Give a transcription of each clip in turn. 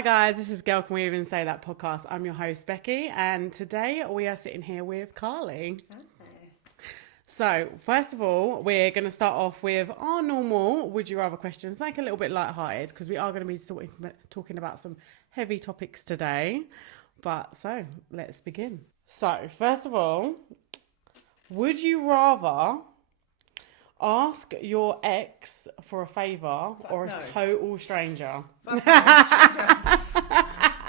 Hi guys, this is Girl Can We Even Say That podcast. I'm your host Becky, and today we are sitting here with Carly. Hi. So first of all, we're going to start off with our normal would you rather questions, like a little bit lighthearted, because we are going to be talking about some heavy topics today. But so let's begin. So first of all, would you rather ask your ex for a favour or a total stranger? Fuck no, stranger.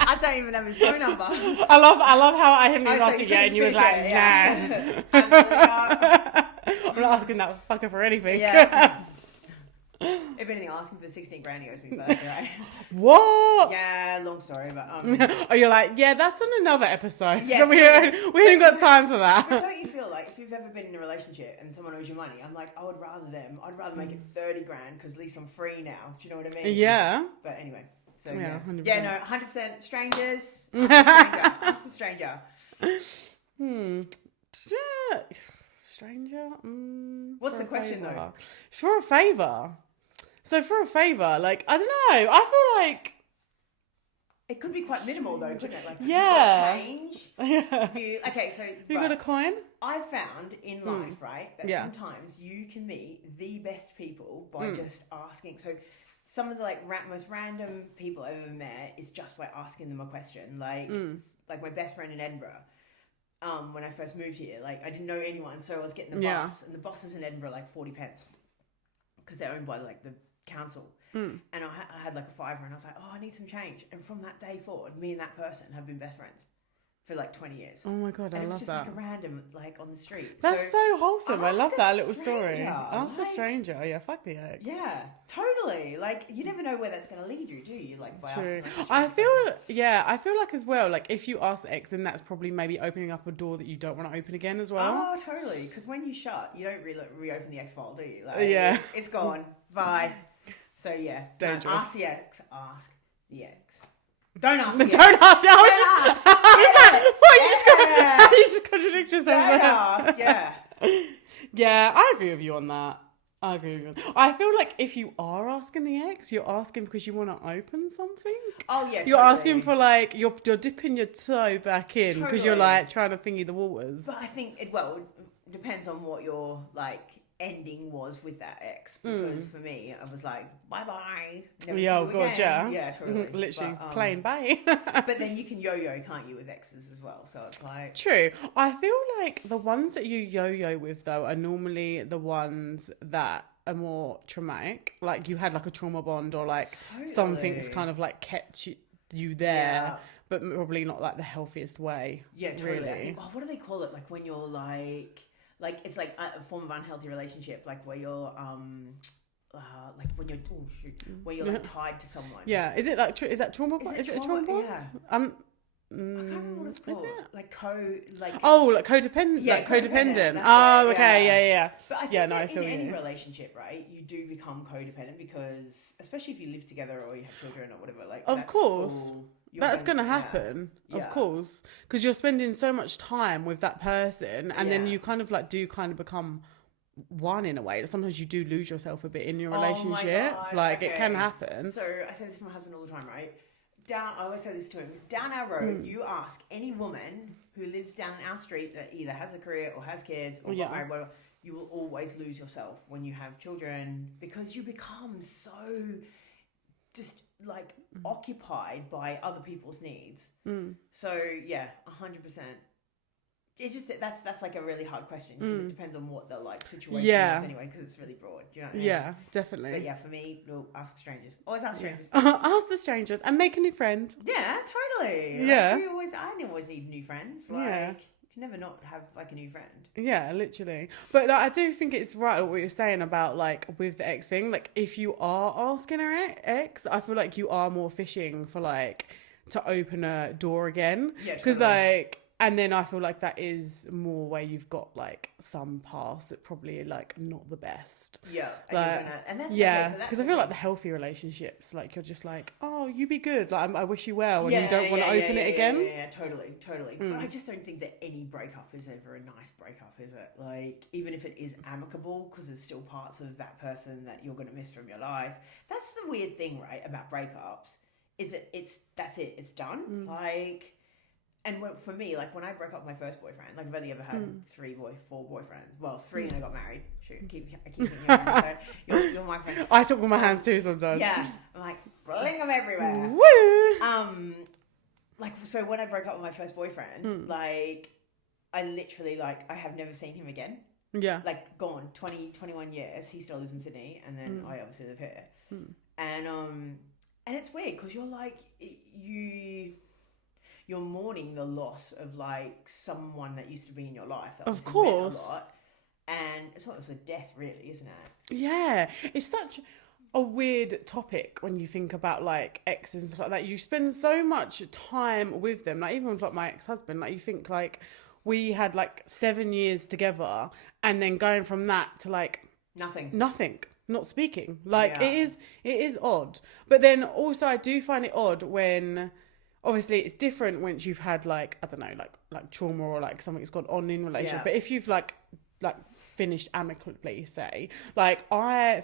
I don't even have his phone number. I love how I hadn't even asked you yet, and you was like, nah. Yeah. Absolutely not. I'm not asking that fucker for anything. Yeah. If anything, I'll ask him for 16 grand he owes me first, right? What? Yeah, long story, but Oh, you're like, yeah, that's on another episode. Yeah, So we ain't got time for that. But don't you feel like if you've ever been in a relationship and someone owes you money, I'm like, I'd rather make it 30 grand because at least I'm free now. Do you know what I mean? Yeah. But anyway, so Yeah, yeah. 100%. Yeah, no, 100% strangers. Ask the stranger. Stranger? What's the question though? It's for a favour. So for a favour, like, I don't know. I feel like... It could be quite minimal though, couldn't it? Like, yeah. Change. Yeah. Okay, so... You got a coin? I found in life, right, that sometimes you can meet the best people by just asking. So some of the like most random people I've ever met is just by asking them a question. Like my best friend in Edinburgh, when I first moved here, like I didn't know anyone, so I was getting the bus, and the buses in Edinburgh are like 40 pence because they're owned by like the council. And I had like a fiver, and I was like, oh, I need some change. And from that day forward, me and that person have been best friends for like 20 years. Oh my god, I love that. It's just like a random, like on the street. That's so wholesome. I love that little story. Stranger. Ask the stranger. Yeah, fuck the ex. Yeah, totally. Like you never know where that's going to lead you, do you? Like by asking. I feel like as well. Like if you ask the ex, then that's probably maybe opening up a door that you don't want to open again as well. Oh, totally. Because when you shut, you don't really reopen the ex file, do you? Like, yeah, it's gone. Bye. So yeah, dangerous. Ask the ex. Ask the ex. Don't ask. Don't ask. You just contradict yourself. Don't ask. Yeah. Yeah, I agree with you on that. I feel like if you are asking the ex, you're asking because you want to open something. Oh yeah. You're asking for like you're dipping your toe back in because you're like trying to thingy the waters. But I think it depends on what your like ending was with that ex, because for me I was like bye bye, yeah, totally. Literally plain bye. But then you can yo-yo, can't you, with exes as well, so it's like true. I feel like the ones that you yo-yo with though are normally the ones that are more traumatic, like you had like a trauma bond or like something's kind of like kept you there, but probably not like the healthiest way. Yeah, totally. Really. I think, what do they call it, like when you're like it's like a form of unhealthy relationship, like where you're like when you're where you're like tied to someone. Yeah, is it like is that trauma? Is it a trauma bond? Yeah. I can't remember what it's called. Like codependent. Yeah, like codependent. Oh, okay, yeah. But I think I feel in any relationship, right, you do become codependent because, especially if you live together or you have children or whatever, like of course. That's going to happen, of course, because you're spending so much time with that person, and then you kind of like do kind of become one in a way. Sometimes you do lose yourself a bit in your relationship. Oh my God. Like it can happen. So I say this to my husband all the time, right? I always say this to him. Down our road, you ask any woman who lives down our street that either has a career or has kids or got married, whatever, you will always lose yourself when you have children because you become so just like occupied by other people's needs. So yeah, 100%. It's just that's like a really hard question because it depends on what the like situation is anyway, because it's really broad. Do you know what I mean? Yeah, definitely. But yeah, for me, no, ask strangers. Always ask strangers. Ask the strangers and make a new friend. Yeah, totally. Yeah. Like, I always need new friends. Like you can never not have like a new friend. Yeah, literally. But like, I do think it's right what you're saying about like with the ex thing. Like if you are asking her ex, I feel like you are more fishing for like to open a door again. Yeah, because like. And then I feel like that is more where you've got like some past that probably like not the best. Yeah, and that's because I feel like the healthy relationships, like you're just like, oh, you be good, like I wish you well, and you don't want to open it again. Yeah, totally. But I just don't think that any breakup is ever a nice breakup, is it? Like even if it is amicable, because there's still parts of that person that you're going to miss from your life. That's the weird thing, right, about breakups. is that that's it. It's done. Like, and for me, like when I broke up with my first boyfriend, like I've only ever had 4 boyfriends. Well, 3 and I got married. Shoot, I keep thinking you're my friend. I talk with my hands too sometimes. Yeah, I'm like fling them everywhere. Woo! Like so when I broke up with my first boyfriend, like I literally like I have never seen him again. Yeah. Like gone 21 years. He still lives in Sydney, and then I obviously live here. And it's weird because you're like you're mourning the loss of like someone that used to be in your life. That of course. Meant a lot. And it's almost a death, really, isn't it? Yeah, it's such a weird topic when you think about like exes and stuff like that. You spend so much time with them, like even with like my ex-husband, like you think like we had like 7 years together, and then going from that to like nothing, not speaking. Like it is odd. But then also I do find it odd when obviously it's different once you've had like I don't know like trauma or like something that's gone on in relationship. But if you've like finished amicably, say, like I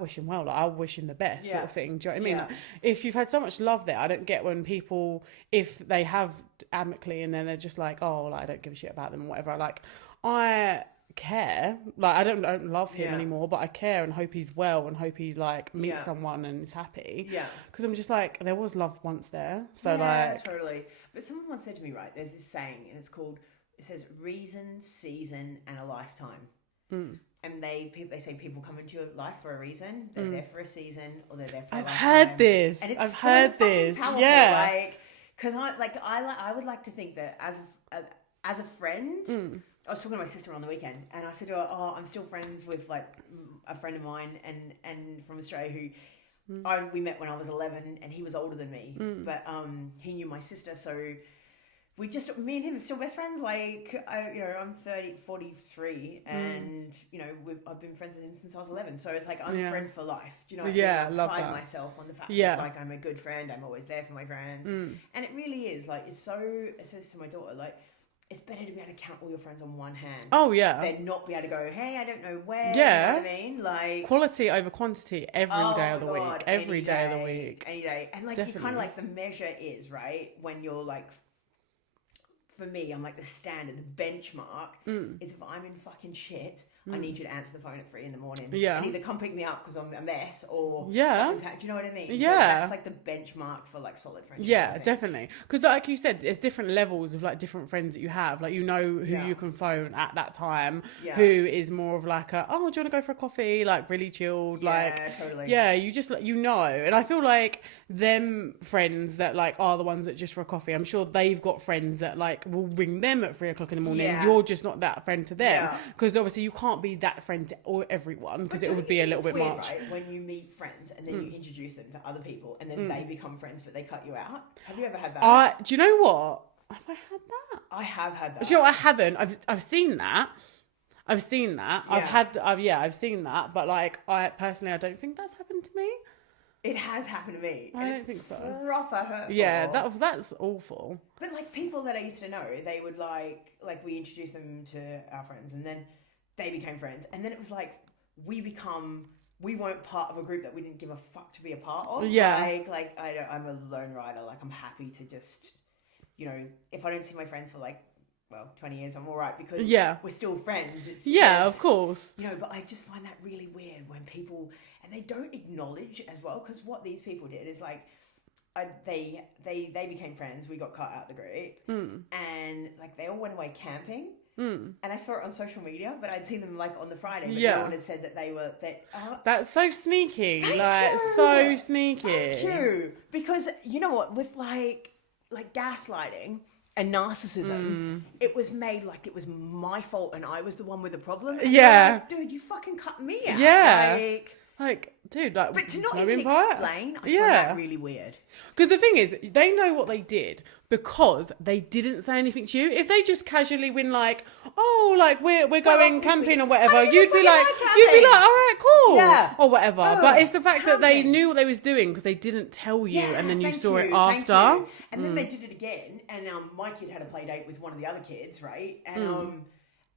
wish him well, like I wish him the best sort of thing. Do you know what I mean? Like, if you've had so much love there, I don't get when people, if they have amicably and then they're just like, oh, like I don't give a shit about them or whatever. Like I care, like I don't love him anymore, but I care and hope he's well and hope he like meets someone and is happy. Yeah, because I'm just like there was love once there, so like totally. But someone once said to me, right, there's this saying and it says reason, season, and a lifetime. And they say people come into your life for a reason. They're there for a season, or they're there for a lifetime. Heard this. And it's I've heard this. Powerful, yeah, like because I would like to think that as a friend. I was talking to my sister on the weekend, and I said to her, "Oh, I'm still friends with like a friend of mine, and from Australia who we met when I was 11, and he was older than me, but he knew my sister, so." Me and him are still best friends. Like, I'm 43 and, I've been friends with him since I was 11. So it's like, I'm a friend for life. Do you know what I mean? I love pride that. myself on the fact that, like, I'm a good friend. I'm always there for my friends. And it really is, like, it says to my daughter, like, it's better to be able to count all your friends on one hand. Oh, yeah. Than not be able to go, hey, I don't know where. Yeah. You know what I mean? Like, quality over quantity every day of the week. Every day of the week. Any day. And, like, you kind of, like, the measure is, right, when you're, like, for me, I'm like the standard, the benchmark is if I'm in fucking shit, I need you to answer the phone at 3 a.m. Yeah. And either come pick me up because I'm a mess or do you know what I mean? Yeah. So that's like the benchmark for like solid friendship. Yeah, definitely. Because like you said, there's different levels of like different friends that you have. Like, you know who you can phone at that time, who is more of like do you want to go for a coffee? Like really chilled. Totally. Yeah, you just like, and I feel like them friends that like are the ones that just for a coffee, I'm sure they've got friends that like will ring them at 3 o'clock in the morning. Yeah. You're just not that friend to them because obviously you can't be that friend to everyone because it would be a little bit weird, much. Right? When you meet friends and then you introduce them to other people and then they become friends but they cut you out. Have you ever had that? Do you know what? Have I had that? I have had that. Do you know what? I haven't. I've seen that. I've seen that. Yeah. I've seen that. But like, I personally don't think that's happened to me. It has happened to me. I don't think so. Proper hurtful. Yeah, that's awful. But like people that I used to know, they would like we introduced them to our friends and then they became friends. And then it was like we weren't part of a group that we didn't give a fuck to be a part of. Yeah. Like I'm a lone rider. Like I'm happy to just, if I don't see my friends for 20 years, I'm all right because we're still friends. It's of course. But I just find that really weird when people, and they don't acknowledge as well, because what these people did is like, they became friends. We got cut out the group, and like they all went away camping. And I saw it on social media, but I'd seen them like on the Friday, but no one had said that they were. That's so sneaky, so sneaky. Thank you, because you know what, with like gaslighting and narcissism, it was made like it was my fault and I was the one with the problem. And I was like, dude, you fucking cut me out. Yeah. Like, dude, like, but to not even explain, I find that really weird. Because the thing is, they know what they did because they didn't say anything to you. If they just casually went like, "Oh, like we're going camping or whatever," you'd be like, "All right, cool," or whatever. But it's the fact that they knew what they was doing because they didn't tell you, and then you saw it after. And then they did it again, and my kid had a play date with one of the other kids, right?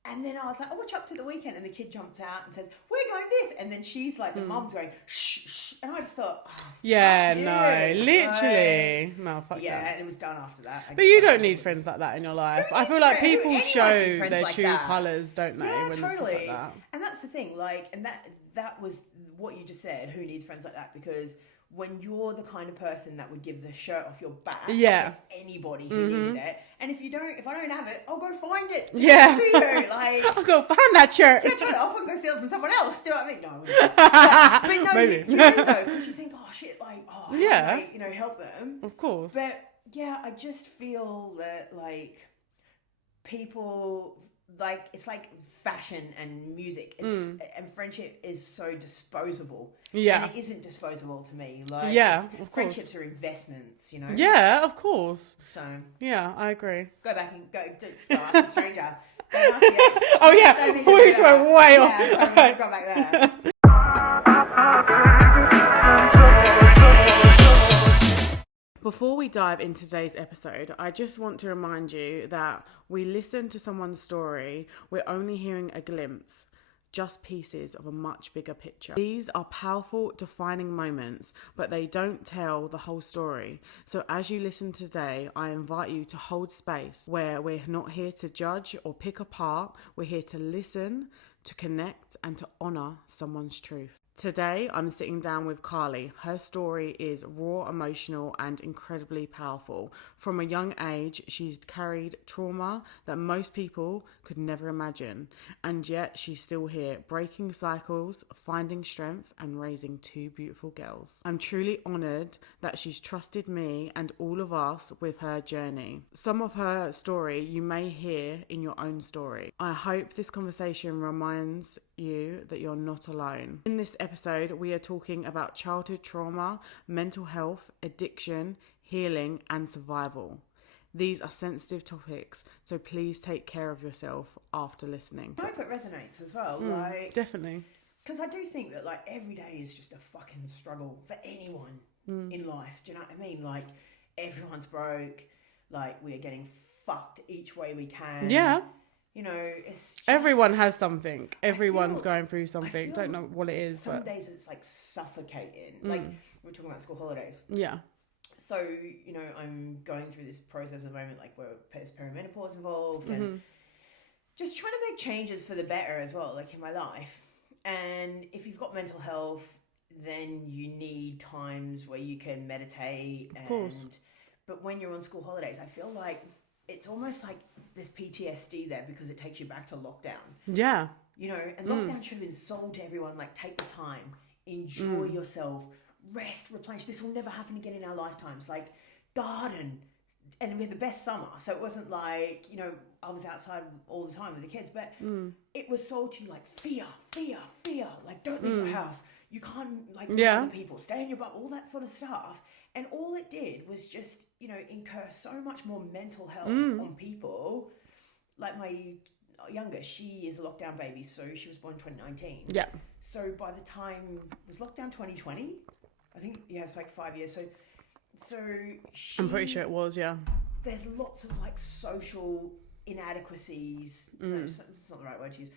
And then I was like, "Oh, what's up to the weekend?" And the kid jumps out and says, "We're going this." And then she's like, the mom's going, "Shh, shh." And I just thought, yeah, fuck no, you. literally. No, fuck Yeah, that. and it was done after that. But you don't need friends like that in your life. I feel like people anyone show need friends their like true that? colours, don't they? Yeah, when there's stuff totally. like that. And that's the thing, like, and that was what you just said. Who needs friends like that? Because when you're the kind of person that would give the shirt off your back to anybody who needed it, and if I don't have it, I'll go find it. Yeah. To you. Like, I'll go find that shirt. yeah, turn it off and go steal it from someone else. Do you know what I mean? No, I wouldn't. But no, Maybe. you do though, because you think, oh shit, like, oh, how Yeah. can I, help them? Of course. But yeah, I just feel that like people, like, it's like fashion and music, and friendship is so disposable. Yeah. And it isn't disposable to me. Like, Yeah, of course. friendships are investments, you know. Yeah, of course. So Yeah, I agree. go back and start as a stranger. Don't ask the ex. Oh yeah, Don't think we you're just went way off. Yeah, so we've got back there. Before we dive into today's episode, I just want to remind you that we listen to someone's story, we're only hearing a glimpse, just pieces of a much bigger picture. These are powerful, defining moments, but they don't tell the whole story. So as you listen today, I invite you to hold space where we're not here to judge or pick apart. We're here to listen, to connect, and to honor someone's truth. Today, I'm sitting down with Carly. Her story is raw, emotional, and incredibly powerful. From a young age, she's carried trauma that most people could never imagine. And yet, she's still here, breaking cycles, finding strength, and raising two beautiful girls. I'm truly honoured that she's trusted me and all of us with her journey. Some of her story you may hear in your own story. I hope this conversation reminds you that you're not alone. In this episode, we are talking about childhood trauma, mental health, addiction, healing, and survival. These are sensitive topics, so please take care of yourself after listening. I hope it resonates as well. Definitely. Because I do think that, like, every day is just a fucking struggle for anyone in life. Do you know what I mean? Like, everyone's broke. Like, we are getting fucked each way we can. Yeah. You know, it's just, Everyone has something. Everyone's going through something. Don't know what it is, some but days it's like suffocating. Like, we're talking about school holidays. yeah. So, you know, I'm going through this process at the moment, like, where there's perimenopause involved and just trying to make changes for the better as well, like, in my life. And if you've got mental health, then you need times where you can meditate. Of course. But when you're on school holidays, I feel like it's almost like there's PTSD there because it takes you back to lockdown. Yeah. You know, and lockdown should have been sold to everyone, like, take the time, enjoy yourself, rest, replenish. This will never happen again in our lifetimes. Like, garden. And we had the best summer. So it wasn't like, you know, I was outside all the time with the kids, but it was sold to you like fear. Like, don't leave your house. You can't, like, meet other people. Stay in your bubble, all that sort of stuff. And all it did was just, you know, incur so much more mental health on people. Like, my youngest, she is a lockdown baby, so she was born in 2019. Yeah. So by the time, was lockdown 2020? I think, yeah, it's like 5 years. So I'm pretty sure it was, yeah. There's lots of, like, social inadequacies. No, it's not the right word to use.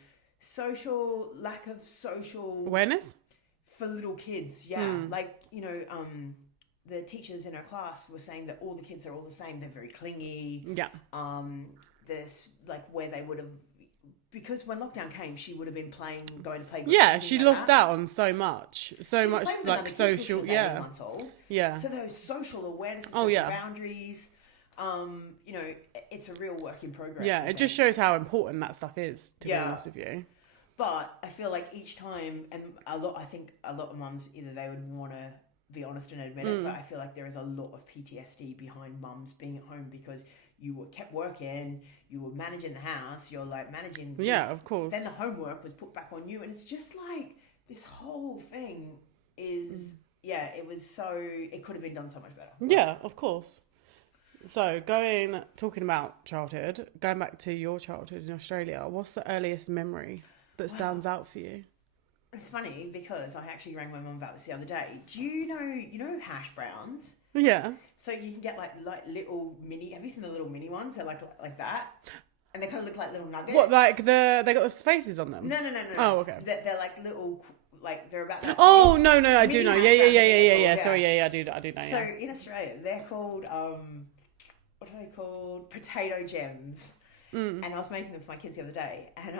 Lack of social Awareness? For little kids, yeah. Like, you know, the teachers in our class were saying that all the kids are all the same. They're very clingy. Yeah. There's, like, where they would have, because when lockdown came, she would have been going to play. Yeah, she lost out on so much, like, social. Yeah. Yeah. So those social awareness, and social boundaries. You know, it's a real work in progress. Yeah, it just shows how important that stuff is. To be honest with you. But I feel like each time, and I think a lot of mums, either they would want to be honest and admit it, but I feel like there is a lot of PTSD behind mums being at home because you were kept working, you were managing the house, you're like managing kids. Yeah, of course. Then the homework was put back on you, and it's just like this whole thing is it could have been done so much better. Yeah, of course. So talking about childhood, going back to your childhood in Australia, what's the earliest memory that stands out for you? It's funny because I actually rang my mum about this the other day. Do you know hash browns? Yeah. So you can get like little mini. Have you seen the little mini ones? They're like that, and they kind of look like little nuggets. What, like they got the spaces on them? No. Oh, okay. They're like little like they're about that Oh big. no, I do Mini know. hash Yeah. browns, I think they're called, Sorry, I do know. So Yeah. in Australia, they're called what are they called? Potato gems. And I was making them for my kids the other day, and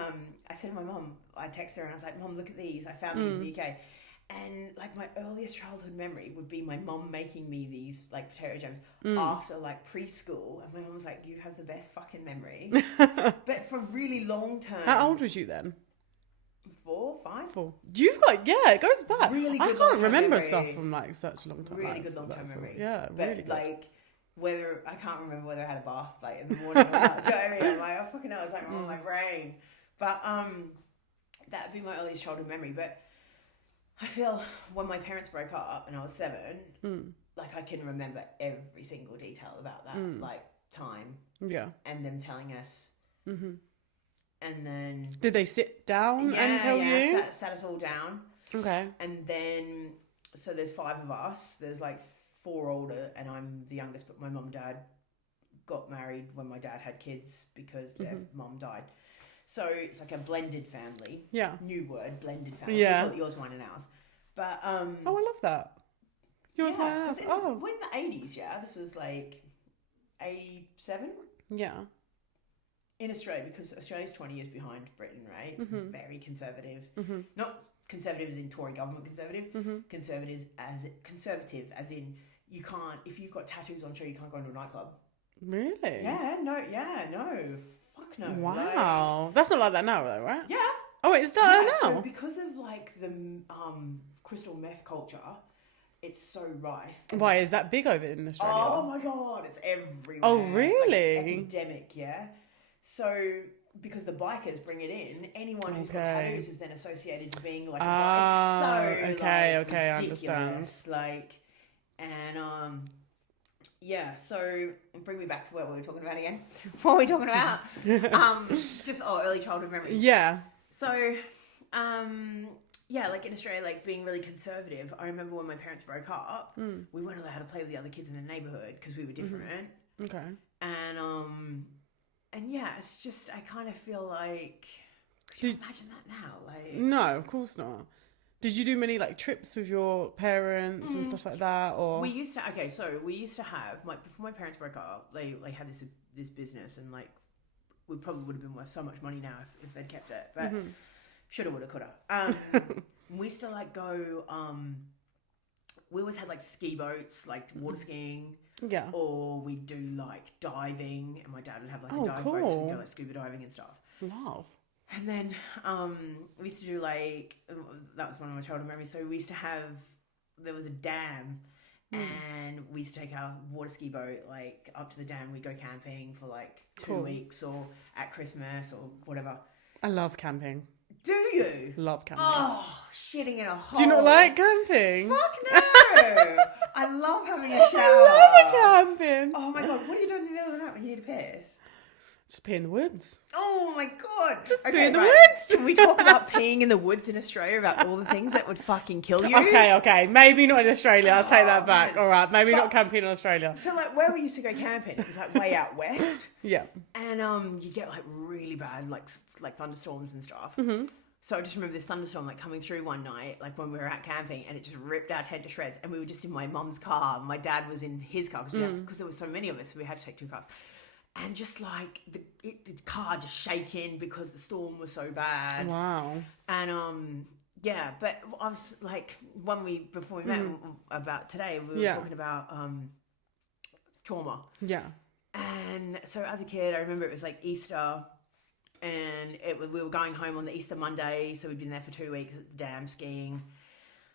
I said to my mum, I texted her and I was like, "Mum, look at these! I found these in the UK." And like my earliest childhood memory would be my mum making me these like potato gems after like preschool, and my mum was like, "You have the best fucking memory." But for really long term. How old was you then? 4, 5. 4. You've got it goes back. Really I good can't long-term remember memory. stuff from like such a long time. Really like, good long term that's all. memory. Yeah, but really good. like whether I can't remember whether I had a bath like in the morning or not. Do you know what I mean? I'm like, oh fucking hell, it's like on my brain. But that would be my earliest childhood memory. But I feel when my parents broke up and I was 7, like I can remember every single detail about that like time. Yeah. And them telling us. And then did they sit down and tell you? Sat us all down. Okay. And then so there's 5 of us. There's like 4 older, and I'm the youngest. But my mum and dad got married when my dad had kids because their mum died. So it's like a blended family. Yeah. New word, blended family. Yeah. We call it yours, mine, and ours. But oh, I love that. Yours, mine, and ours. Oh. We're in the 80s. Yeah, this was like 87. Yeah. In Australia, because Australia's 20 years behind Britain, right? It's very conservative. Not conservative as in Tory government conservative. Conservative as in you can't, if you've got tattoos on show, you can't go into a nightclub. Really? No. Fuck no. Wow. Like, that's not like that now, though, right? yeah. Oh, it's done now? So because of like the crystal meth culture, it's so rife. Why is that big over in Australia? Oh my God, it's everywhere. Oh, really? Like, epidemic, yeah. So, because the bikers bring it in, anyone who's got tattoos is then associated to being like a it's so okay, I ridiculous. understand. Like, and yeah. So bring me back to what we were talking about again. What were we talking about? Just early childhood memories. Yeah. So, yeah, like in Australia, like being really conservative. I remember when my parents broke up, we weren't allowed to play with the other kids in the neighborhood because we were different. Okay. And yeah, it's just, I kind of feel like, could you imagine that now? Like, no, of course not. Did you do many like trips with your parents and stuff like that, or? We used to have, before my parents broke up, they had this business, and like, we probably would have been worth so much money now if they'd kept it, but shoulda, woulda, coulda. We used to like go, we always had like ski boats, like water skiing. Yeah. Or we'd do like diving, and my dad would have like a dive boat, so we'd go like scuba diving and stuff. Love. And then we used to do like, that was one of my childhood memories. So we used to have, there was a dam, and we used to take our water ski boat like up to the dam. We'd go camping for like 2 weeks, or at Christmas or whatever. I love camping. Do you? Love camping. Oh, shitting in a hole. Do you not like camping? Fuck no. I love having a shower. I love camping. Oh my God, what do you do in the middle of the night when you need a piss? Just pee in the woods. Oh my God. Just pee in the woods. Can we talk about peeing in the woods in Australia, about all the things that would fucking kill you? Okay. Maybe not in Australia. I'll take that back. Man. All right. Maybe not camping in Australia. So like where we used to go camping, it was like way out west. Yeah. And you get like really bad like thunderstorms and stuff. So I just remember this thunderstorm like coming through one night, like when we were out camping, and it just ripped our tent to shreds. And we were just in my mum's car. My dad was in his car because there were so many of us, so we had to take 2 cars. And just like the car just shaking because the storm was so bad. Wow. And yeah, but I was like, before we met about today, we were talking about trauma. Yeah. And so as a kid, I remember it was like Easter. And we were going home on the Easter Monday, so we'd been there for 2 weeks at the dam skiing.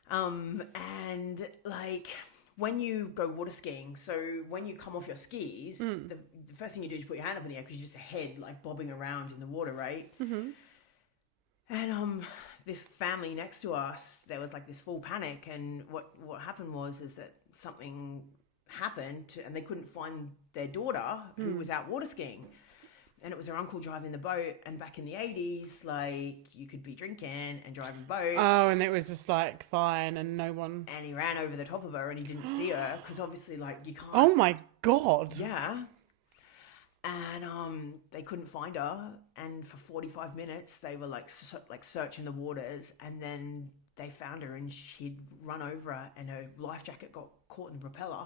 And like when you go water skiing, so when you come off your skis, the first thing you do is put your hand up in the air because you're just a head like bobbing around in the water, right? And this family next to us, there was like this full panic, and what happened was that something happened, and they couldn't find their daughter who was out water skiing. And it was her uncle driving the boat. And back in the 80s, like, you could be drinking and driving boats. Oh, and it was just, like, fine and no one... And he ran over the top of her and he didn't see her. Because obviously, like, you can't... Oh, my God. Yeah. And they couldn't find her. And for 45 minutes, they were, like, searching the waters. And then they found her and she'd run over her and her life jacket got caught in the propeller.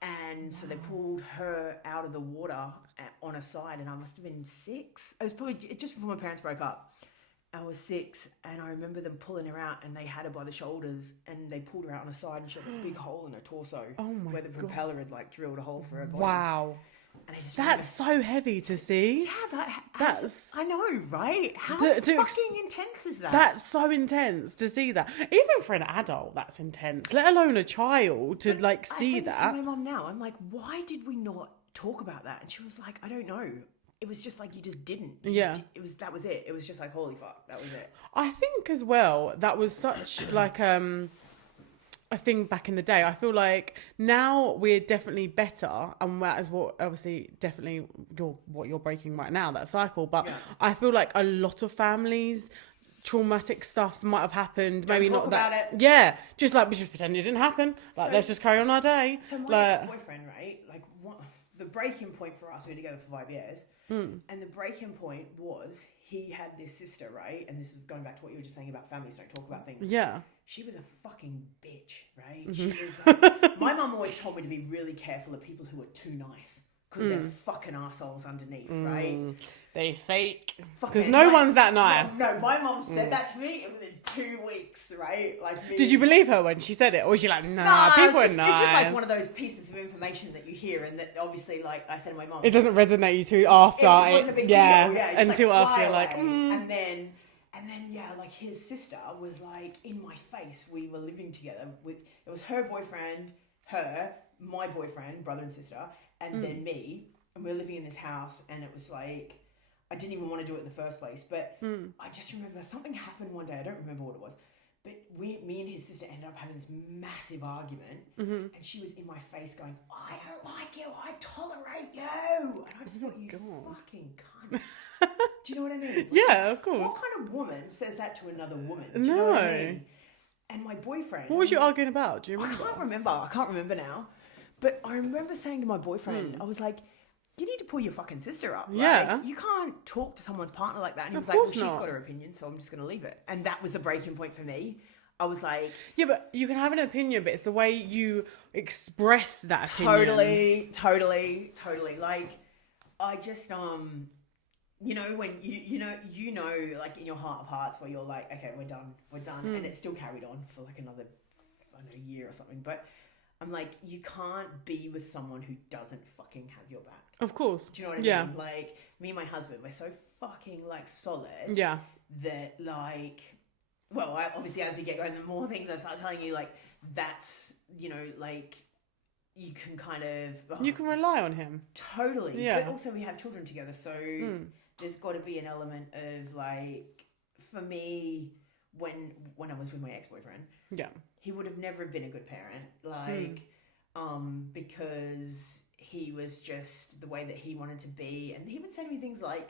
And so they pulled her out of the water on her side, and I must have been 6. It was probably just before my parents broke up. I was 6, and I remember them pulling her out, and they had her by the shoulders, and they pulled her out on her side, and she had a big hole in her torso where the propeller had like drilled a hole for her body. Wow. And I just That's so heavy to see. Yeah, but That's I know, right? How to fucking intense is that? That's so intense to see that. Even for an adult, that's intense. Let alone a child to see that. I say this to my mum now. I'm like, why did we not talk about that? And she was like, I don't know. It was just like you just didn't. That was it. It was just like, holy fuck, that was it. I think as well that was such a thing back in the day. I feel like now we're definitely better, and that is what obviously definitely what you're breaking right now, that cycle. But I feel like a lot of families, traumatic stuff might have happened. Don't maybe talk not about that. it. Yeah, just we just pretend it didn't happen. Let's just carry on our day. So my ex-boyfriend, right? The breaking point for us, we were together for 5 years, and the breaking point was he had this sister, right? And this is going back to what you were just saying about families don't talk about things. Yeah. She was a fucking bitch, right? She was my mum always told me to be really careful of people who are too nice, because they're fucking assholes underneath, right? They fake. Fucking Because no one's that nice. No, my mum said that to me within 2 weeks, right? Did you believe her when she said it? Or was she like, nah, people are nice? It's just like one of those pieces of information that you hear, and that obviously, like I said to my mum, it doesn't resonate you too after. It just wasn't a big deal. Yeah, until like, after you're like, And then yeah, like his sister was like in my face. We were living together it was her boyfriend, my boyfriend, brother and sister, and then me, and we were living in this house, and it was like, I didn't even want to do it in the first place, but I just remember something happened one day. I don't remember what it was, but me and his sister ended up having this massive argument, and she was in my face going, I don't like you, I tolerate you. And I just thought, you fucking cunt. Do you know what I mean? Yeah, of course. What kind of woman says that to another woman? Do you know what I mean? And my boyfriend... What was you arguing about? Do you remember? I can't remember now. But I remember saying to my boyfriend, I was like, you need to pull your fucking sister up. Yeah. Like, you can't talk to someone's partner like that. And he was like, well, she's got her opinion, so I'm just going to leave it. And that was the breaking point for me. I was like... Yeah, but you can have an opinion, but it's the way you express that opinion. Totally. Like, I just... You know, when you know, like in your heart of hearts where you're like, okay, we're done. And it's still carried on for like another, I don't know, year or something. But I'm like, you can't be with someone who doesn't fucking have your back. Of course. Do you know what I mean? Like, me and my husband, we're so fucking like solid. Yeah. That like, well, obviously as we get going, the more things I start telling you, like, that's, you know, like, you can kind of... you can rely on him. Totally. Yeah. But also we have children together, so... There's got to be an element of like, for me, when I was with my ex-boyfriend, he would have never been a good parent, like, because he was just the way that he wanted to be, and he would say to me things like,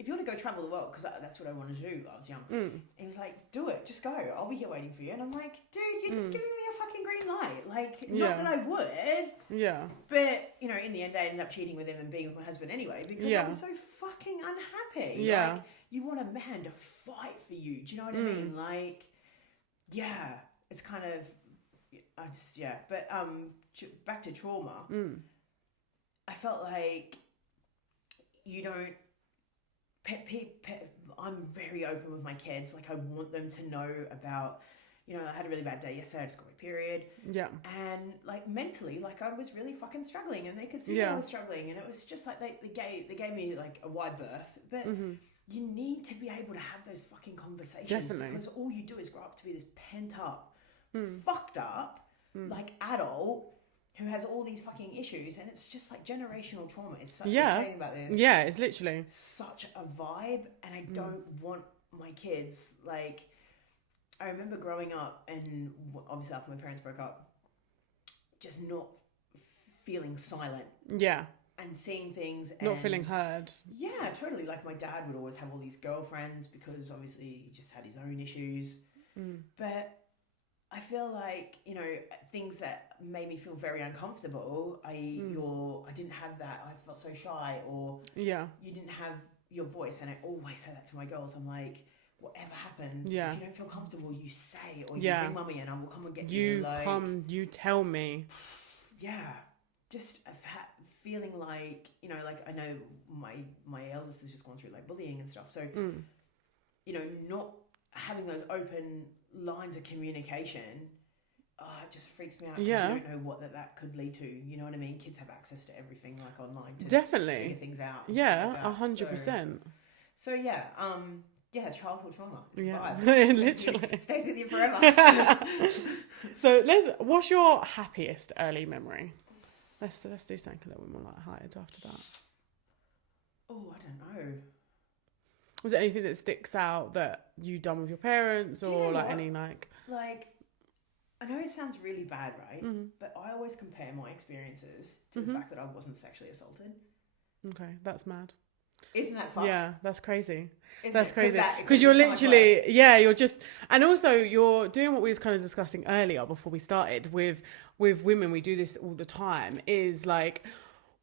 if you want to go travel the world, because that's what I wanted to do when I was young, he was like, do it, just go, I'll be here waiting for you. And I'm like, dude, you're just giving me a fucking green light, like, not that I would, but, you know, in the end I ended up cheating with him and being with my husband anyway, because I was so fucking unhappy. Like, you want a man to fight for you, do you know what I mean? Like, it's kind of, but back to trauma, I felt like you don't, I'm very open with my kids. Like, I want them to know about, you know, I had a really bad day yesterday. I just got my period. Yeah. And like mentally, like I was really fucking struggling, and they could see that I was struggling, and it was just like they gave me like a wide berth. But you need to be able to have those fucking conversations, because all you do is grow up to be this pent up, fucked up, like adult who has all these fucking issues, and it's just like generational trauma. It's so saying about this. Yeah, it's literally such a vibe, and I don't want my kids, like, I remember growing up, and obviously after my parents broke up, just not feeling silent. Yeah. And seeing things. Not feeling heard. Yeah, totally. Like, my dad would always have all these girlfriends because obviously he just had his own issues. But I feel like, you know, things that made me feel very uncomfortable, I didn't have that, I felt so shy, or you didn't have your voice. And I always say that to my girls. I'm like, whatever happens, Yeah. if you don't feel comfortable, you say, or you Yeah. bring mummy and I will come and get you. You Like, come, you tell me. yeah, just feeling like, you know, like I know my eldest has just gone through like bullying and stuff. So, you know, not having those open lines of communication, it just freaks me out. Yeah. You don't know what that could lead to. You know what I mean? Kids have access to everything like online to Definitely figure things out. Yeah, like 100%. So yeah, childhood trauma. It's a Yeah, vibe. literally. It stays with you forever. So what's your happiest early memory? Let's do something a little bit more light-hearted after that. Oh, I don't know. Was there anything that sticks out that you done with your parents, or like what? any like? Like, I know it sounds really bad, right? Mm-hmm. But I always compare my experiences to the fact that I wasn't sexually assaulted. Okay, that's mad. Isn't that fucked? Yeah, that's crazy. Isn't That's it? crazy. 'Cause Because you're so much literally, worse. you're just, and also you're doing what we was kind of discussing earlier before we started with women. We do this all the time. Is like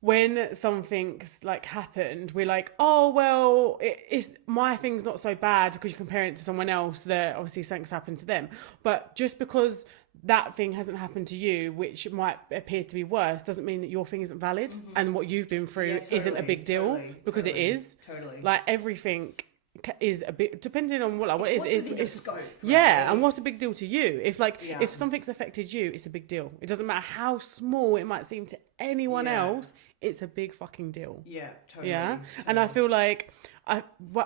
when something's like happened, we're like, oh well, it's my thing's not so bad because you're comparing it to someone else that obviously something's happened to them. But just because that thing hasn't happened to you, which might appear to be worse, doesn't mean that your thing isn't valid and what you've been through isn't a big deal, because it is. Totally. Like everything is a bit, depending on what it is. It's scope. Right? Yeah, and what's a big deal to you? If Yeah. if something's affected you, it's a big deal. It doesn't matter how small it might seem to anyone else. It's a big fucking deal. Yeah, totally. Yeah, and I feel like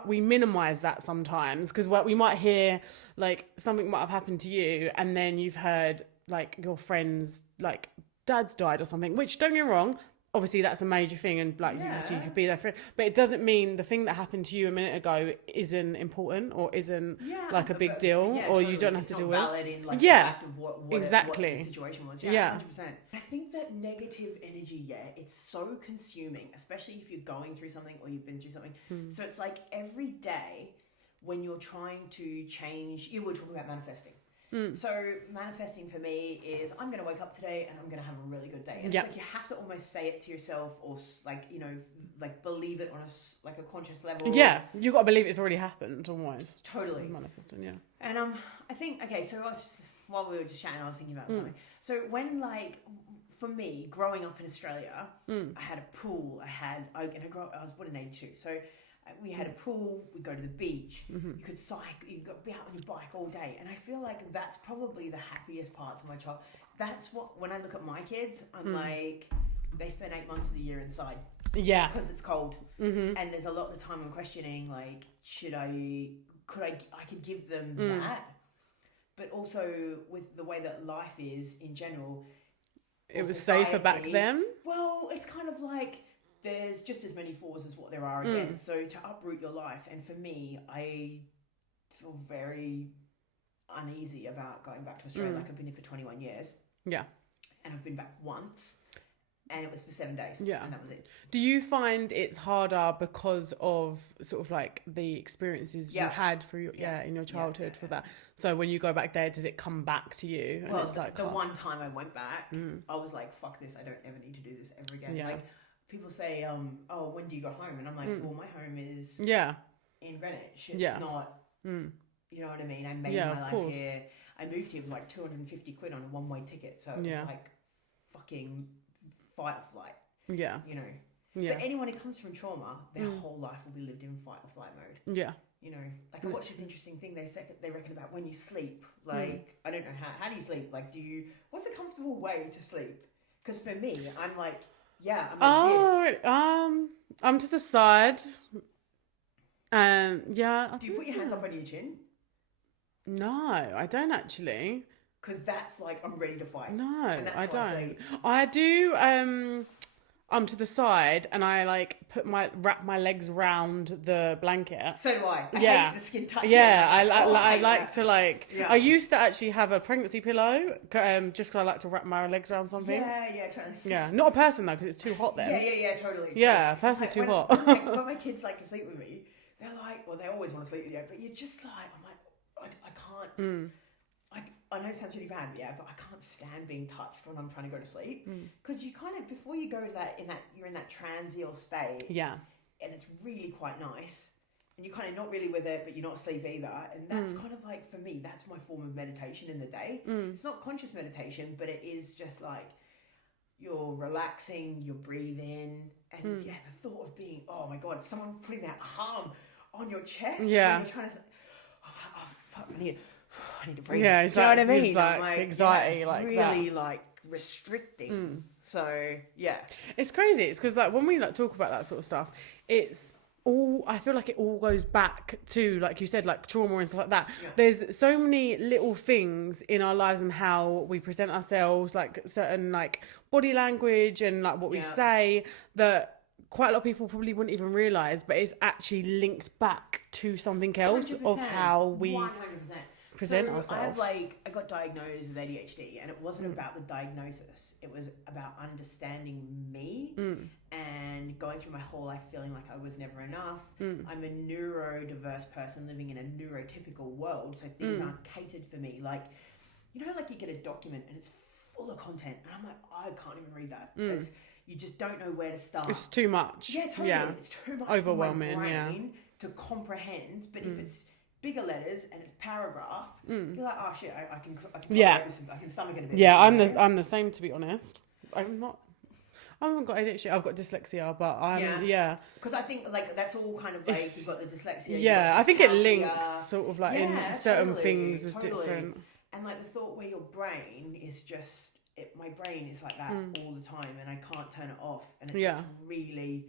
we minimize that sometimes, because we might hear like something might have happened to you, and then you've heard like your friends like dad's died or something. Which, don't get me wrong, obviously that's a major thing, and like you could be there for it, but it doesn't mean the thing that happened to you a minute ago isn't important or isn't like a big deal, or you don't have to deal with. Valid in like Yeah, the fact of what exactly. the situation was. Yeah. 100%. I think that negative energy, it's so consuming, especially if you're going through something or you've been through something. So it's like every day when you're trying to change, you were talking about manifesting. So manifesting for me is, I'm going to wake up today and I'm going to have a really good day. And it's like you have to almost say it to yourself, or like, you know, like believe it on a conscious level. Yeah, you got to believe it's already happened almost. Totally. Manifesting, yeah. And I think, okay, so I was just, while we were just chatting, I was thinking about something. So when, like, for me, growing up in Australia, I had a pool. I was born in 82. So we had a pool, we'd go to the beach, you could cycle, you could be out on your bike all day. And I feel like that's probably the happiest parts of my child. That's what, when I look at my kids, I'm like, they spend 8 months of the year inside. Yeah. Because it's cold. And there's a lot of the time I'm questioning, like, I could give them that. But also with the way that life is in general. It was safer back then? Well, it's kind of like, there's just as many fours as what there are against. So to uproot your life, and for me, I feel very uneasy about going back to Australia. Like, I've been here for 21 years. Yeah. And I've been back once, and it was for 7 days. Yeah. And that was it. Do you find it's harder because of sort of like the experiences you had through in your childhood for that? So when you go back there, does it come back to you? And well, it's like the one time I went back, I was like, fuck this, I don't ever need to do this ever again. Yeah. Like, people say, oh, when do you go home? And I'm like, well, my home is in Greenwich. It's not, you know what I mean? I made my life here. I moved here with like 250 quid on a one-way ticket. So it was like fucking fight or flight. Yeah. You know? Yeah. But anyone who comes from trauma, their whole life will be lived in fight or flight mode. Yeah. You know, like I watched this interesting thing. They reckon about when you sleep. Like, I don't know, how do you sleep? Like, what's a comfortable way to sleep? Because for me, I'm like, I'm like this. I'm to the side. Do you put your hands up on your chin? No, I don't actually. Because that's like, I'm ready to fight. No, and that's I how don't. I do. I'm to the side, and I like wrap my legs round the blanket. So do I. I hate the skin touching. Yeah, I like to like. Yeah. I used to actually have a pregnancy pillow, just because I like to wrap my legs around something. Yeah, totally. Yeah, not a person though, because it's too hot then. Yeah, totally. Yeah, a person too hot. When my kids like to sleep with me, they're like, well, they always want to sleep with you, but you're just like, I'm like, I can't. I know it sounds really bad, but I can't stand being touched when I'm trying to go to sleep, because you kind of, before you go to you're in that transial state, and it's really quite nice, and you're kind of not really with it, but you're not asleep either. And that's kind of like, for me, that's my form of meditation in the day. It's not conscious meditation, but it is just like you're relaxing, you're breathing, and the thought of being, oh my God, someone putting their arm on your chest. Yeah. And you're trying to, fuck, I need to breathe. Yeah, Do you know what I mean? It's like anxiety, like really that. like restricting. So yeah, it's crazy. It's because like when we like talk about that sort of stuff, it's all, I feel like it all goes back to, like you said, like trauma and stuff like that. Yeah. There's so many little things in our lives and how we present ourselves, like certain like body language and like what we say, that quite a lot of people probably wouldn't even realize, but it's actually linked back to something else 100%, of how we 100%. present So ourselves. I got diagnosed with ADHD, and it wasn't about the diagnosis. It was about understanding me and going through my whole life feeling like I was never enough. I'm a neurodiverse person living in a neurotypical world, so things aren't catered for me. Like, you know, like you get a document and it's full of content, and I'm like, I can't even read that. You just don't know where to start. It's too much. Yeah, totally. Yeah. It's too much Overwhelming, for my brain to comprehend. But if it's bigger letters and it's paragraph, you're like, oh shit, I can this, I can stomach it a bit. Yeah, I'm the same, to be honest. I haven't got ADHD. I've got dyslexia, but because I think like that's all kind of like you've got the dyslexia. Yeah, I think it links sort of like in certain things with totally. different. And like the thought where your brain is just my brain is like that all the time, and I can't turn it off, and it gets really.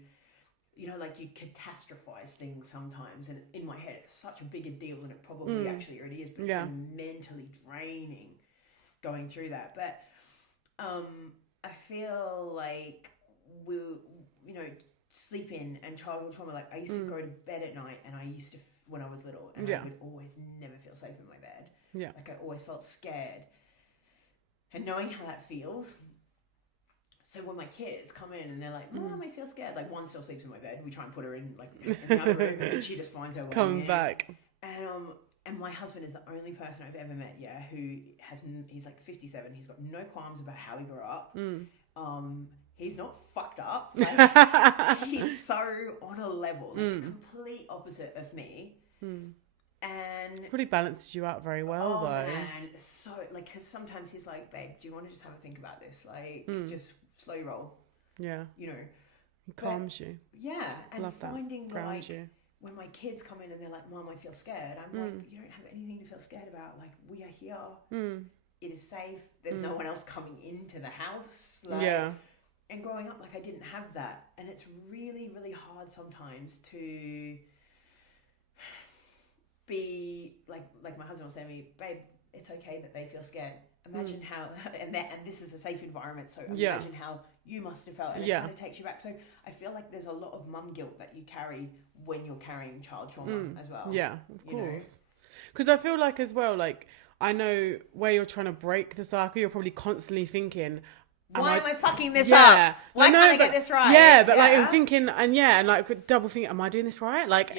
You know, like you catastrophize things sometimes, and in my head, it's such a bigger deal than it probably actually already is. But it's so mentally draining going through that. But I feel like sleeping and childhood trauma. Like I used to go to bed at night, and I used to when I was little, and I would always never feel safe in my bed. Yeah, like I always felt scared, and knowing how that feels. So when my kids come in and they're like, Mom, I feel scared. Like one still sleeps in my bed. We try and put her in like in the other room, and she just finds her way come back. And my husband is the only person I've ever met, he's like 57. He's got no qualms about how he grew up. He's not fucked up. Like, he's so on a level, like complete opposite of me. And probably balances you out very well, though. Man, so like, because sometimes he's like, babe, do you want to just have a think about this? Like, just slow roll. Yeah. You know, it calms you. Yeah, and love finding that. like you. When my kids come in and they're like, Mom, I feel scared. I'm like, you don't have anything to feel scared about. Like, we are here. It is safe. There's no one else coming into the house. Like, and growing up, like I didn't have that, and it's really, really hard sometimes to be like my husband will say to me, babe, it's okay that they feel scared. Imagine how, and this is a safe environment, so imagine how you must have felt, and it kind of takes you back. So I feel like there's a lot of mum guilt that you carry when you're carrying child trauma as well. Yeah, of course. Because I feel like as well, like I know where you're trying to break the cycle, you're probably constantly thinking, why am I fucking this up? Why can't I get this right? Yeah, but like I'm thinking, and like double thinking, am I doing this right? Like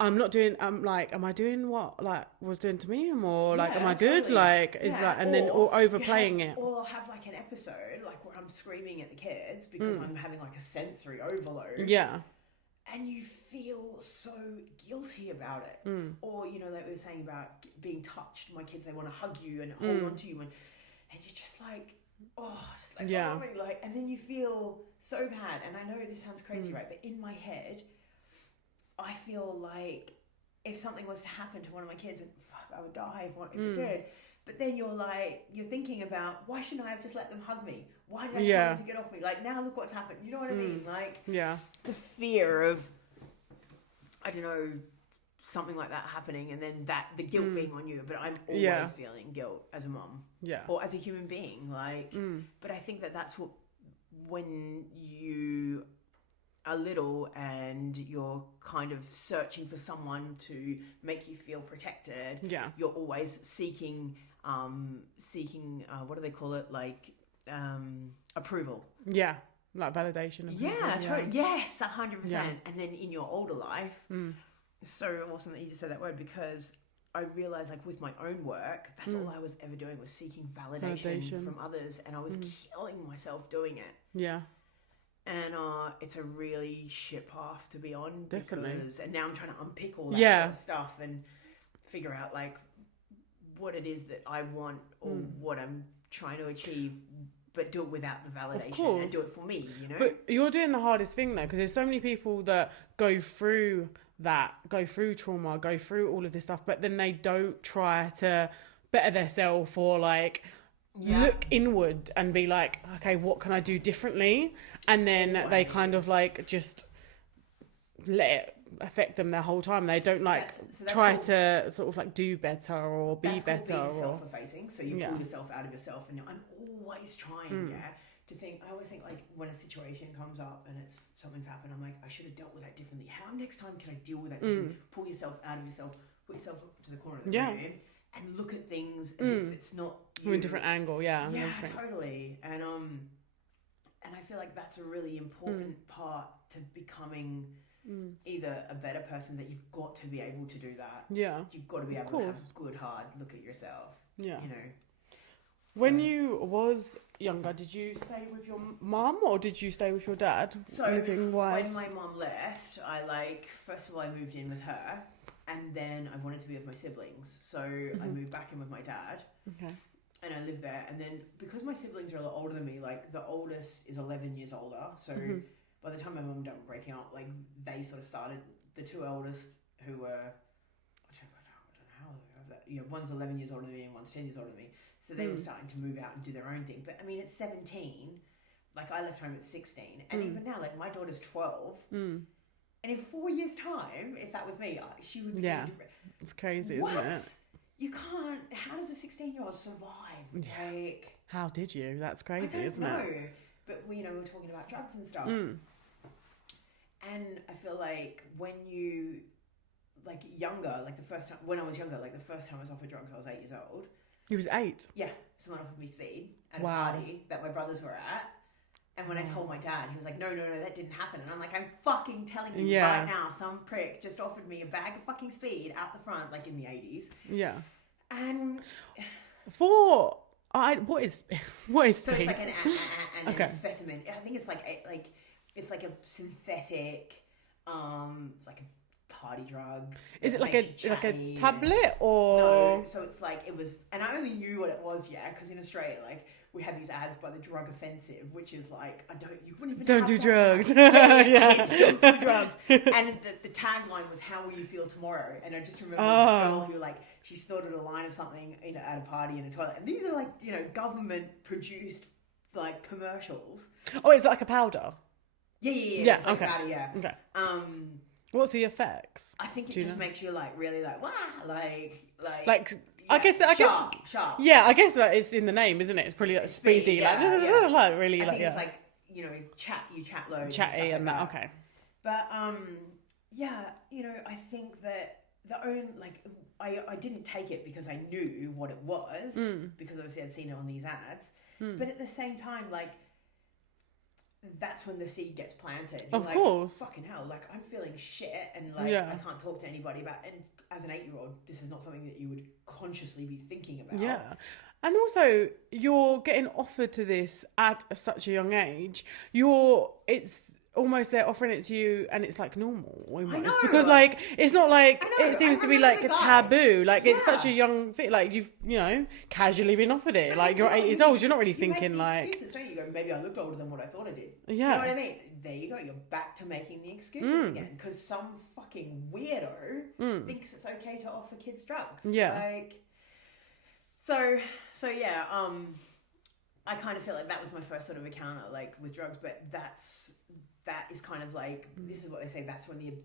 I'm not doing. Like, am I doing what like was doing to me, or like, am I good? Like, is that, and then or overplaying it. Or I'll have like an episode like where I'm screaming at the kids because I'm having like a sensory overload. Yeah. And you feel so guilty about it. Or, you know, like we were saying about being touched. My kids, they want to hug you and hold on to you, and you're just like, oh, just like, oh, like, and then you feel so bad. And I know this sounds crazy, right? But in my head, I feel like if something was to happen to one of my kids, and fuck, I would die if it did. But then you're thinking about, why shouldn't I have just let them hug me? Why did I tell them to get off me? Like, now look what's happened. You know what I mean? Like, the fear of, I don't know, something like that happening, and then the guilt being on you. But I'm always feeling guilt as a mum, or as a human being. Like, but I think that's what, when you are little and you're kind of searching for someone to make you feel protected, you're always seeking what do they call it, like approval, like validation of yes, 100%. And then in your older life, so awesome that you just said that word, because I realized, like, with my own work, that's all I was ever doing was seeking validation from others, and I was killing myself doing it. And it's a really shit path to be on. Definitely. And now I'm trying to unpick all that sort of stuff and figure out like what it is that I want or what I'm trying to achieve, but do it without the validation and do it for me, you know? But you're doing the hardest thing though, because there's so many people that go through trauma, go through all of this stuff, but then they don't try to better themselves or like look inward and be like, okay, what can I do differently? And then they kind of like just let it affect them their whole time. They don't like try to sort of like do better or be better. Being or self-effacing. So you pull yourself out of yourself, and I'm always trying, to think. I always think like when a situation comes up and something's happened, I'm like, I should have dealt with that differently. How next time can I deal with that differently? Pull yourself out of yourself, put yourself up to the corner of the room, and look at things as if it's not you. From a different angle, yeah, totally. And I feel like that's a really important part to becoming either a better person, that you've got to be able to do that. Yeah. You've got to be able to have a good, hard look at yourself. Yeah. You know. When you was younger, did you stay with your mum or did you stay with your dad? So when my mum left, first of all, I moved in with her, and then I wanted to be with my siblings. So I moved back in with my dad. Okay. And I lived there. And then because my siblings are a lot older than me, like the oldest is 11 years older. So by the time my mum and dad were breaking up, like they sort of started, the two eldest who were, I don't know how they were, one's 11 years older than me and one's 10 years older than me. So they were starting to move out and do their own thing. But I mean, at 17, like I left home at 16. And even now, like my daughter's 12. And in 4 years' time, if that was me, she would be... Yeah, it's crazy, isn't it? You can't... How does a 16-year-old survive? Yeah. Like... How did you? That's crazy, isn't it? I don't know. But, we were talking about drugs and stuff. And I feel like when you... Like, younger, like the first time... When I was younger, like the first time I was offered drugs, I was 8 years old. You was 8? Yeah. Someone offered me speed at a party that my brothers were at. And when I told my dad, he was like, no, that didn't happen. And I'm like, I'm fucking telling you right now, some prick just offered me a bag of fucking speed out the front, like in the 80s. Yeah. And... What is speed? So it's like an amphetamine. I think it's it's like a synthetic, like a party drug. Is it like a tablet or? No, so it's like it was, and I only knew what it was, because in Australia, like we had these ads by the Drug Offensive, which is like you wouldn't even don't do drugs. Don't do drugs. And the tagline was "How will you feel tomorrow?" And I just remember this girl who she snorted a line of something at a party in a toilet, and these are government produced commercials. Oh, it's like a powder. Yeah. It's like powder, yeah. Okay. What's the effects? I think it just makes you really wow, I guess sharp. Yeah, I guess it's in the name, isn't it? It's pretty speedy, really I think it's you chat loads, chatty and that. Okay. But I think that I didn't take it because I knew what it was because obviously I'd seen it on these ads. But at the same time, that's when the seed gets planted. You're of course. Fucking hell, I'm feeling shit and I can't talk to anybody about it. And as an 8-year-old, this is not something that you would consciously be thinking about. Yeah. And also, you're getting offered to this at such a young age. It's almost they're offering it to you and it's normal almost. I know. Because it's not it seems to be a taboo. It's such a young thing. You've casually been offered it. You're 8 years old. You're not really thinking excuses, don't you? Go, maybe I looked older than what I thought I did. Yeah. Do you know what I mean? There you go. You're back to making the excuses again because some fucking weirdo thinks it's okay to offer kids drugs. Yeah. So yeah. I kind of feel like that was my first sort of encounter with drugs, but that is kind of this is what they say. That's when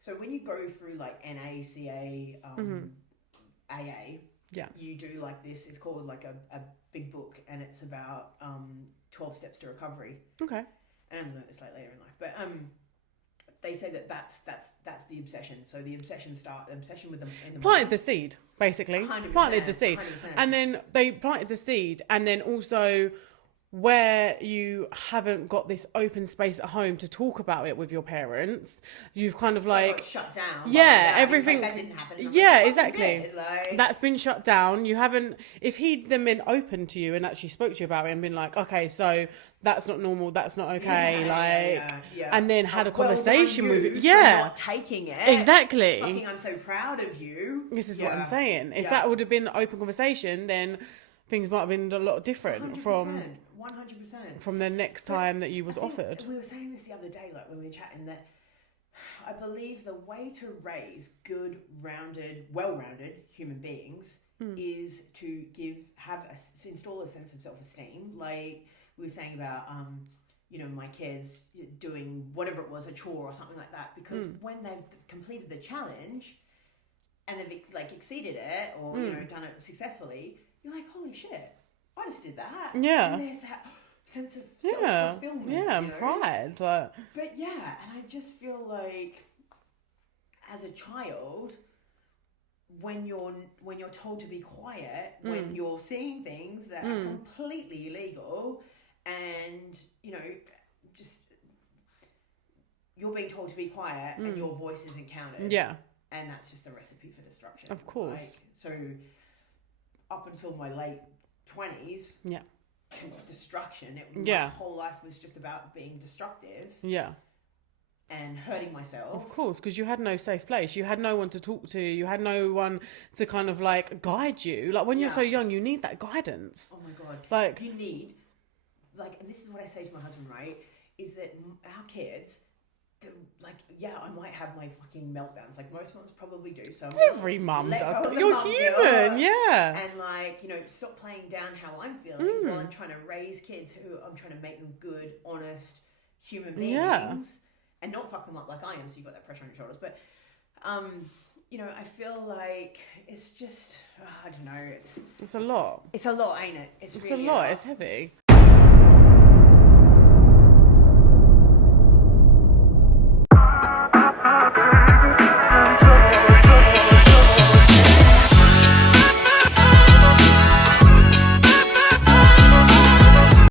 so when you go through NACA, AA, you do this. It's called a big book, and it's about 12 steps to recovery. Okay. And I learned this later in life, but they say that's the obsession. So the obsession with them in the planted the seed, basically. 100%, planted the seed, 100%. And then they planted the seed, and then also where you haven't got this open space at home to talk about it with your parents, you've kind of like shut down. Yeah, everything. That didn't happen. Yeah, exactly. Like... That's been shut down. You haven't. If he'd then been open to you and actually spoke to you about it and been like, okay, so that's not normal. That's not okay. And then had a conversation with you. Yeah, not taking it. Exactly. Fucking, I'm so proud of you. This is what I'm saying. If that would have been an open conversation, then things might have been a lot different 100%. From the next time that you was offered. We were saying this the other day, like when we were chatting, that I believe the way to raise good, well-rounded human beings is to install a sense of self-esteem. Like we were saying about, my kids doing whatever it was, a chore or something like that, because when they've completed the challenge and they've exceeded it or done it successfully, you're like, holy shit, I just did that. Yeah. And there's that sense of self-fulfillment. Yeah, and pride. But yeah, and I just feel like as a child, when you're told to be quiet, when you're seeing things that are completely illegal, and just you're being told to be quiet and your voice isn't counted. Yeah. And that's just a recipe for destruction. Of course. So up until my late 20s, destruction. My whole life was just about being destructive. Yeah. And hurting myself. Of course, because you had no safe place. You had no one to talk to. You had no one to kind of like guide you. Like when you're so young, you need that guidance. Oh my God. Like you need, and this is what I say to my husband, right? Is that our kids, I might have my fucking meltdowns, like most moms probably do. So every mum does. You're human, yeah. And stop playing down how I'm feeling while I'm trying to raise kids who I'm trying to make them good, honest human beings and not fuck them up like I am. So you've got that pressure on your shoulders, but I feel like it's just I don't know. It's a lot. It's a lot, ain't it? It's really a lot. It's heavy.